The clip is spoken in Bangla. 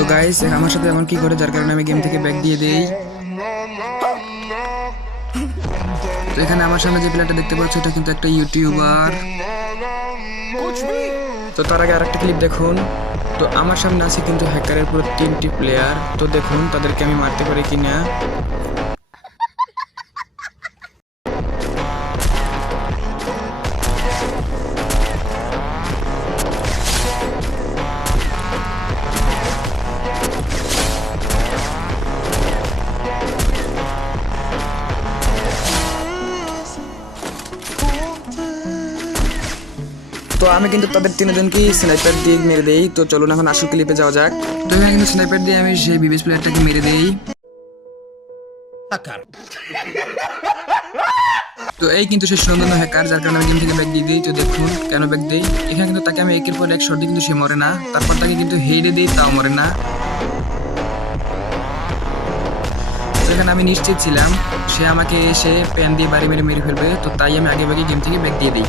তো গাইস আমার সাথে এমন কি করে, যার কারণে আমি গেম থেকে ব্যাক দিয়ে দেই। তো এখানে আমার সামনে যে প্লেয়ারটা দেখতে পাচ্ছ, এটা কিন্তু একটা ইউটিউবার। তো তার আগে আরেকটা ক্লিপ দেখুন। তো আমার সামনে আছে কিন্তু হ্যাকারের পুরো 3টি প্লেয়ার। তো দেখুন তাদেরকে আমি মারতে পারি কিনা। তো আমি কিন্তু তাদের 3জনকেই স্নাইপার দিয়ে মেরে দেই। তো চলুন এখন আসল ক্লিপে যাওয়া যাক। তো এখানে কিন্তু স্নাইপার দিয়ে আমি সেই বিবিএস প্লেয়ারটাকে মেরে দেই। তো এই কিন্তু সেই সুন্দর হ্যাকার, যার কারণে আমি গেম থেকে ব্যাক দিয়ে দিই। তো দেখুন কেন ব্যাক দেই। এখানে কিন্তু তাকে আমি একের পর এক শট দিই, কিন্তু সে মরে না। তারপর তাকে কিন্তু হেডে দিই, তাও মরে না। তো এখানে আমি নিশ্চিত ছিলাম সে আমাকে এসে প্যান দিয়ে বাড়ি মেরে মেরে ফেলবে। তো তাই আমি আগে ভাগে গেম থেকে ব্যাক দিয়ে দিই।